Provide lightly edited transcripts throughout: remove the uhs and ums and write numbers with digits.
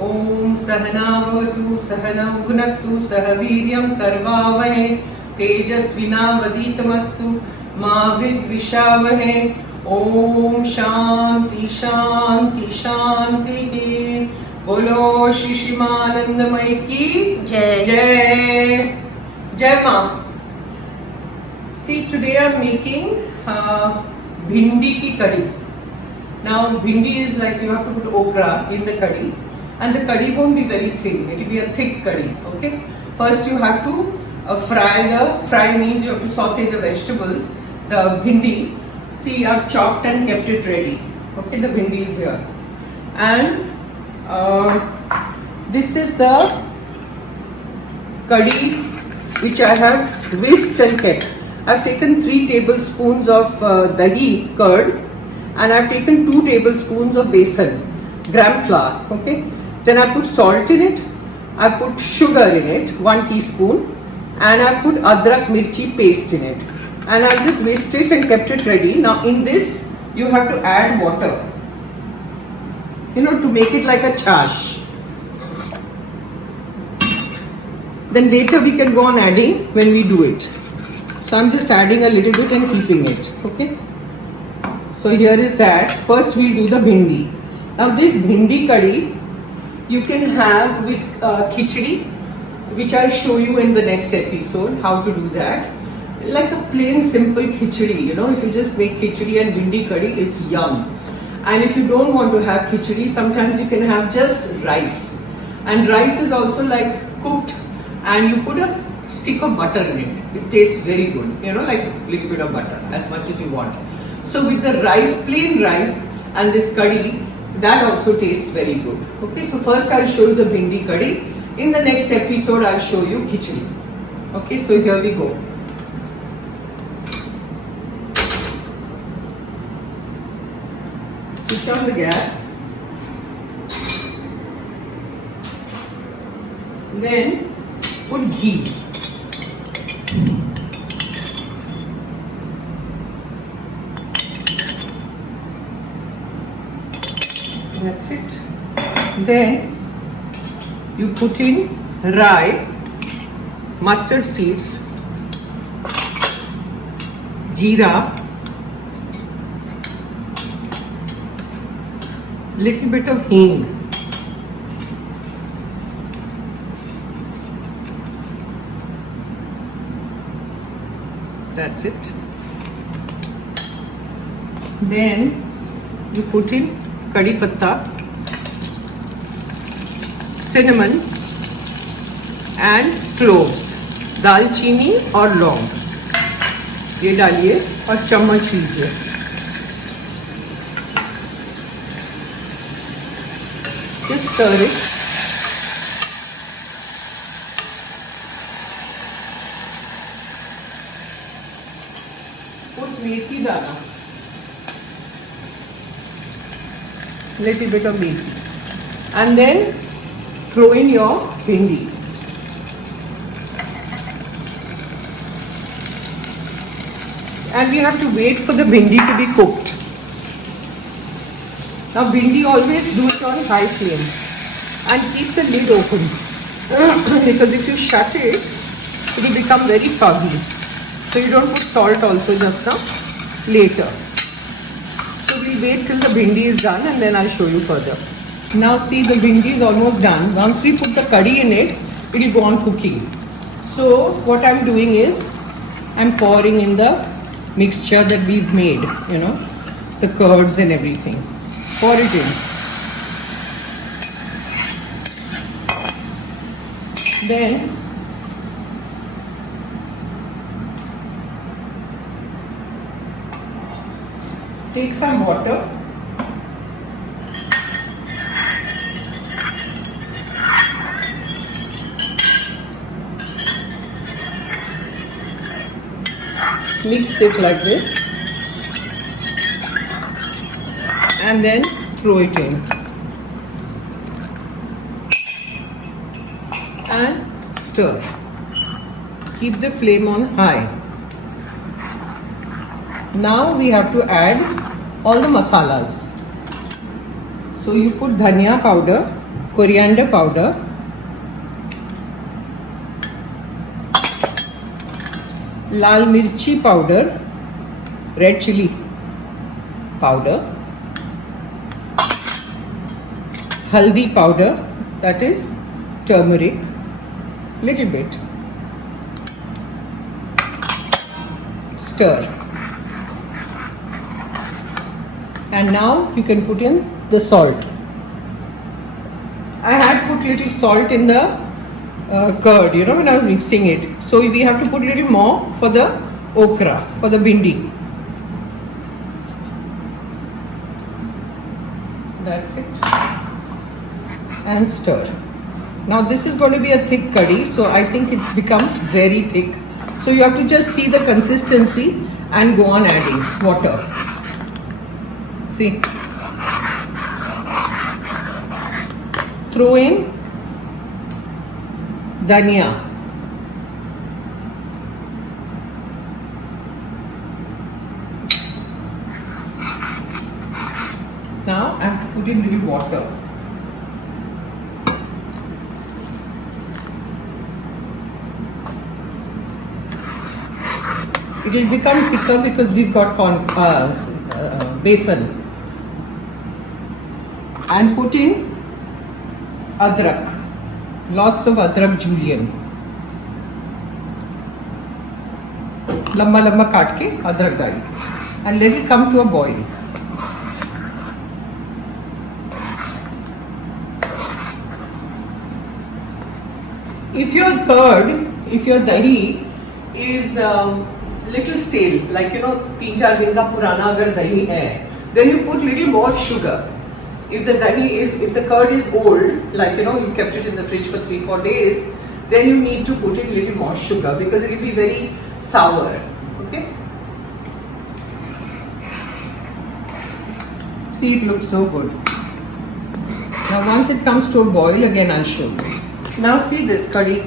Om Sahana Bhavatu Sahana Bhunaktu Sahaviryam Karvavahe Tejasvinavaditamastu Ma Vidvishavahe. Om Shanti Shanti Shanti. Bolo Shishimanandamai ki Jai. Jai Ma. See, today I am making Bhindi Kadhi. Now Bhindi is like you have to put okra in the curry, and the curry won't be very thin, it will be a thick curry. Okay, first you have to fry means you have to saute the vegetables, the bhindi. See, I've chopped and kept it ready. Okay, the bhindi is here, and this is the curry which I have whisked and kept. I've taken 3 tablespoons of dahi curd, and I've taken 2 tablespoons of besan, gram flour. Okay, then I put salt in it, I put sugar in it, 1 teaspoon, and I put adrak mirchi paste in it, and I just whisked it and kept it ready. Now in this you have to add water, to make it like a chash. Then later we can go on adding when we do it. So I'm just adding a little bit and keeping it. Okay. So here is that. First we'll do the bhindi. Now this bhindi curry you can have with khichdi, which I'll show you in the next episode how to do that. Like a plain simple khichdi, if you just make khichdi and bhindi curry, it's yum. And if you don't want to have khichdi, sometimes you can have just rice. And rice is also like cooked, and you put a stick of butter in it. It tastes very good, like a little bit of butter, as much as you want. So with the rice, plain rice, and this curry, that also tastes very good. Okay, so first I'll show you the bhindi curry. In the next episode, I'll show you khichdi. Okay, so here we go. Switch on the gas. Then put ghee. That's it. Then you put in rye, mustard seeds, jeera, little bit of hing, that's it. Then you put in कड़ी पत्ता, cinnamon and cloves, दालचीनी और लौंग, ये डालिए और चम्मच लीजिए. Just stir it. Put methi dana. Little bit of methi, and then throw in your bhindi. And we have to wait for the bhindi to be cooked. Now bhindi, always do it on high flame and keep the lid open because if you shut it, it will become very soggy. So you don't put salt also just now, later. We'll wait till the bhindi is done and then I'll show you further. Now see, the bhindi is almost done. Once we put the curry in it, it will go on cooking. So what I'm doing is, I'm pouring in the mixture that we've made, the curds and everything. Pour it in. Then take some water, mix it like this, and then throw it in and stir. Keep the flame on high. Now we have to add all the masalas. So you put dhania powder, coriander powder, lal mirchi powder, red chilli powder, haldi powder, that is turmeric, little bit, stir, and now you can put in the salt. I had put little salt in the curd, when I was mixing it. So we have to put little more for the okra, for the bhindi. That's it. And stir. Now this is going to be a thick curry, so I think it's become very thick. So you have to just see the consistency and go on adding water. See. Throw in dhania. Now I have to put in little water. It will become thicker because we've got besan. And put in adrak. Lots of adrak julienne. Lamba lamba kaat ke adrak dali. And let it come to a boil. If your dahi is little stale, like 3-4 दिन का पुराना अगर दही है, then you put little more sugar. If the curd is old, like you've kept it in the fridge for 3-4 days, then you need to put in little more sugar because it will be very sour. Okay. See, it looks so good. Now once it comes to a boil, again I'll show you. Now see, this curry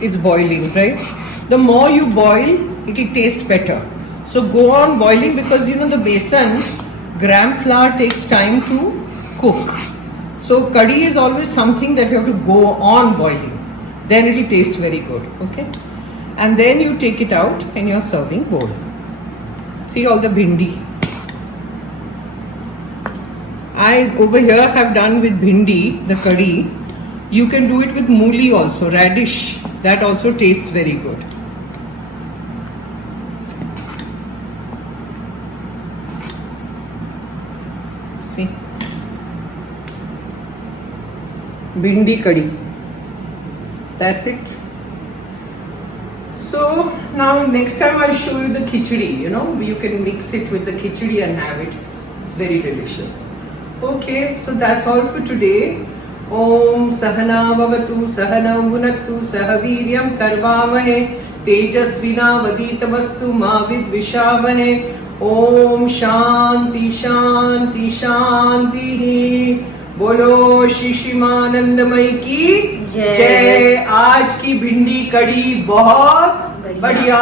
is boiling, right? The more you boil, it will taste better. So go on boiling because the besan, gram flour takes time to cook. So curry is always something that you have to go on boiling. Then it will taste very good. Okay? And then you take it out in your serving bowl. See all the bhindi. I over here have done with bhindi, the curry. You can do it with mooli also, radish. That also tastes very good. See, Bhindi Kadhi. That's it. So now next time I'll show you the khichdi. You can mix it with the khichdi and have it. It's very delicious. Okay, so that's all for today. Om Sahana Vavatu Sahana Bhunaktu Sahaviryam Karvavahe Tejasvina Vaditamastu Ma Vidvishavane. Om Shanti Shanti Shanti. बोलो श्री श्रीमानंदमयी की जय। आज की भिंडी कढ़ी बहुत बढ़िया।